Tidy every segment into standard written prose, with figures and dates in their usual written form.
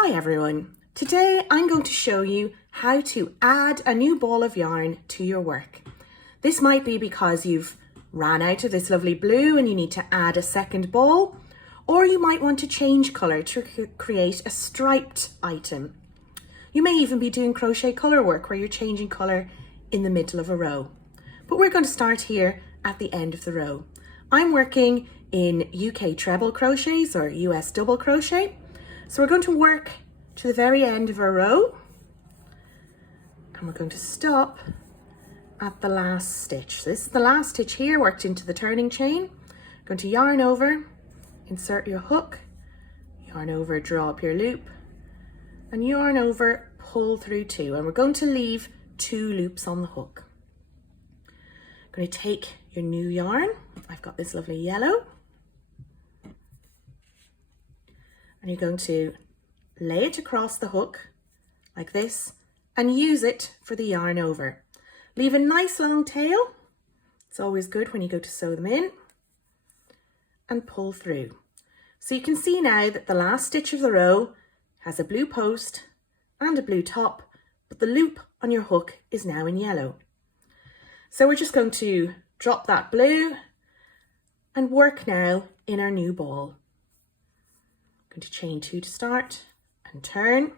Hi everyone, today I'm going to show you how to add a new ball of yarn to your work. This might be because you've ran out of this lovely blue and you need to add a second ball, or you might want to change colour to create a striped item. You may even be doing crochet colour work where you're changing colour in the middle of a row. But we're going to start here at the end of the row. I'm working in UK Treble crochets or US Double Crochet. So we're going to work to the very end of our row and we're going to stop at the last stitch. So this is the last stitch here, worked into the turning chain. Going to yarn over, insert your hook, yarn over, draw up your loop, and yarn over, pull through two. And we're going to leave 2 loops on the hook. I'm going to take your new yarn. I've got this lovely yellow. And you're going to lay it across the hook like this and use it for the yarn over. Leave a nice long tail. It's always good when you go to sew them in, and pull through. So you can see now that the last stitch of the row has a blue post and a blue top, but the loop on your hook is now in yellow. So we're just going to drop that blue and work now in our new ball. Going to chain 2 to start and turn,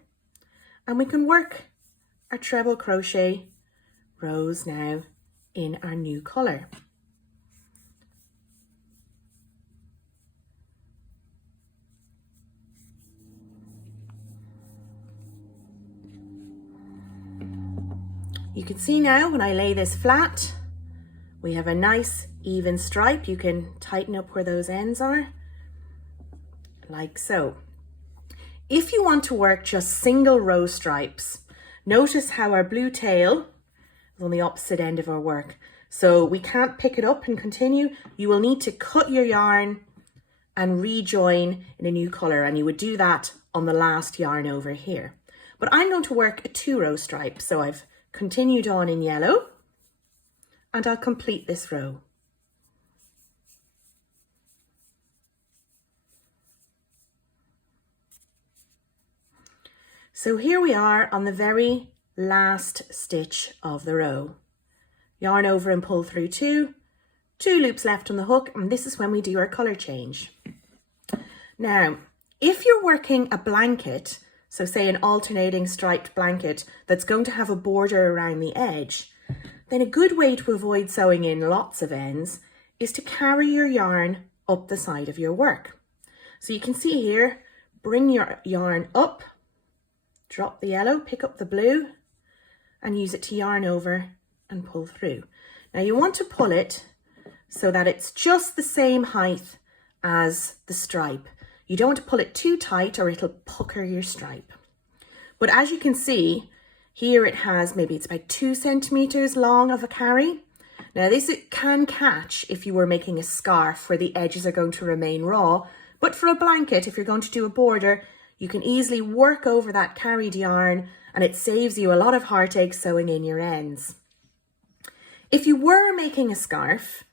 and we can work our treble crochet rows now in our new colour. You can see now when I lay this flat, we have a nice even stripe. You can tighten up where those ends are, like so. If you want to work just single row stripes, notice how our blue tail is on the opposite end of our work. So we can't pick it up and continue. You will need to cut your yarn and rejoin in a new colour, and you would do that on the last yarn over here. But I'm going to work a 2-row stripe. So I've continued on in yellow and I'll complete this row. So here we are on the very last stitch of the row. Yarn over and pull through 2 loops left on the hook, and this is when we do our colour change. Now, if you're working a blanket, so say an alternating striped blanket that's going to have a border around the edge, then a good way to avoid sewing in lots of ends is to carry your yarn up the side of your work. So you can see here, bring your yarn up, drop the yellow, pick up the blue, and use it to yarn over and pull through. Now you want to pull it so that it's just the same height as the stripe. You don't want to pull it too tight or it'll pucker your stripe. But as you can see, here it has, maybe it's about 2 centimeters long of a carry. Now this it can catch if you were making a scarf where the edges are going to remain raw, but for a blanket, if you're going to do a border, you can easily work over that carried yarn and it saves you a lot of heartache sewing in your ends. If you were making a scarf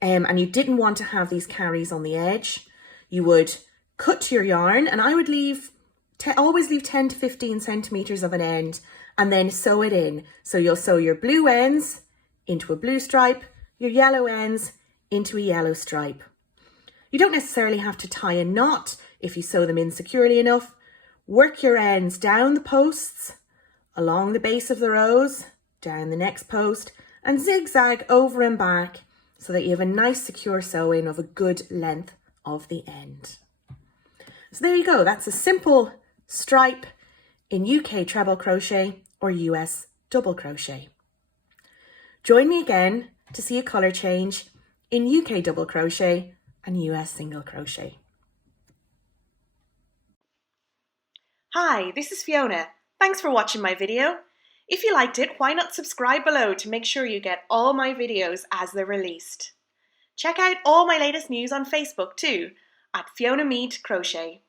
and you didn't want to have these carries on the edge, you would cut your yarn, and I would always leave 10 to 15 centimeters of an end and then sew it in. So you'll sew your blue ends into a blue stripe, your yellow ends into a yellow stripe. You don't necessarily have to tie a knot if you sew them in securely enough. Work your ends down the posts, along the base of the rows, down the next post, and zigzag over and back so that you have a nice secure sewing of a good length of the end. So there you go, that's a simple stripe in UK Treble Crochet or US Double Crochet. Join me again to see a colour change in UK Double Crochet and US Single Crochet. Hi, this is Fiona. Thanks for watching my video. If you liked it, why not subscribe below to make sure you get all my videos as they're released. Check out all my latest news on Facebook too, at Fiona Mead Crochet.